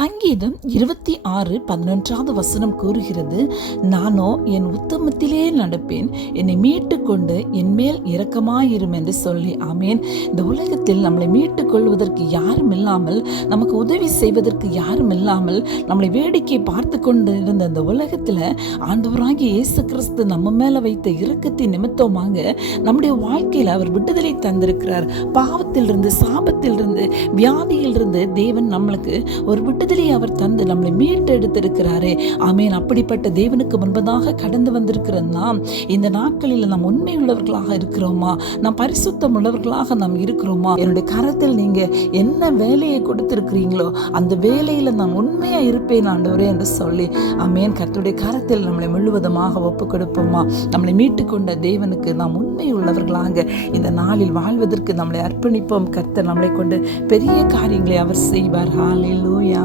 சங்கீதம் 26:11 கூறுகிறது, நானோ என் உத்தமத்திலே நடப்பேன், என்னை மீட்டு கொண்டு என் மேல் இரக்கமாயிரும் என்று சொல்லி. ஆமேன். இந்த உலகத்தில் நம்மளை மீட்டு கொள்வதற்கு யாரும் இல்லாமல், நமக்கு உதவி செய்வதற்கு யாரும் இல்லாமல், நம்மளை வேடிக்கை பார்த்து கொண்டு இருந்த அந்த உலகத்தில் ஆண்டவராகிய இயேசு கிறிஸ்து நம்ம மேல வைத்த இரக்கத்தின் நிமித்தமாக நம்முடைய வாழ்க்கையில் அவர் விடுதலை தந்திருக்கிறார். பாவத்திலிருந்து, சாபத்திலிருந்து, வியாதியிலிருந்து தேவன் நம்மளுக்கு ஒரு விடுதலையை அவர் தந்து நம்மளை மீட்டு எடுத்திருக்கிறாரே. ஆமேன். அப்படிப்பட்ட தேவனுக்கு முன்பதாக கடந்து வந்திருக்கிற நாம் இந்த நாட்களில் நாம் உண்மை உள்ளவர்களாக இருக்கிறோமா? நாம் பரிசுத்தம் உள்ளவர்களாக நாம் இருக்கிறோமா? என்னுடைய கரத்தில் நீங்க என்ன வேலையை கொடுத்திருக்கிறீங்களோ அந்த வேலையில நான் உண்மையா இருப்பேன் ஆண்டவரே என்று சொல்லி, ஆமேன், கர்த்தருடைய கரத்தில் நம்மளை முழுவதுமாக ஒப்பு கொடுப்போமா? நம்மளை மீட்டு கொண்ட தேவனுக்கு நாம் உண்மை உள்ளவர்களாக இந்த நாளில் வாழ்வதற்கு நம்மளை அர்ப்பணிப்போம். கர்த்தர் நம்மளை கொண்டு பெரிய காரியங்களை அவர் செய்வார். ஹல்லேலூயா.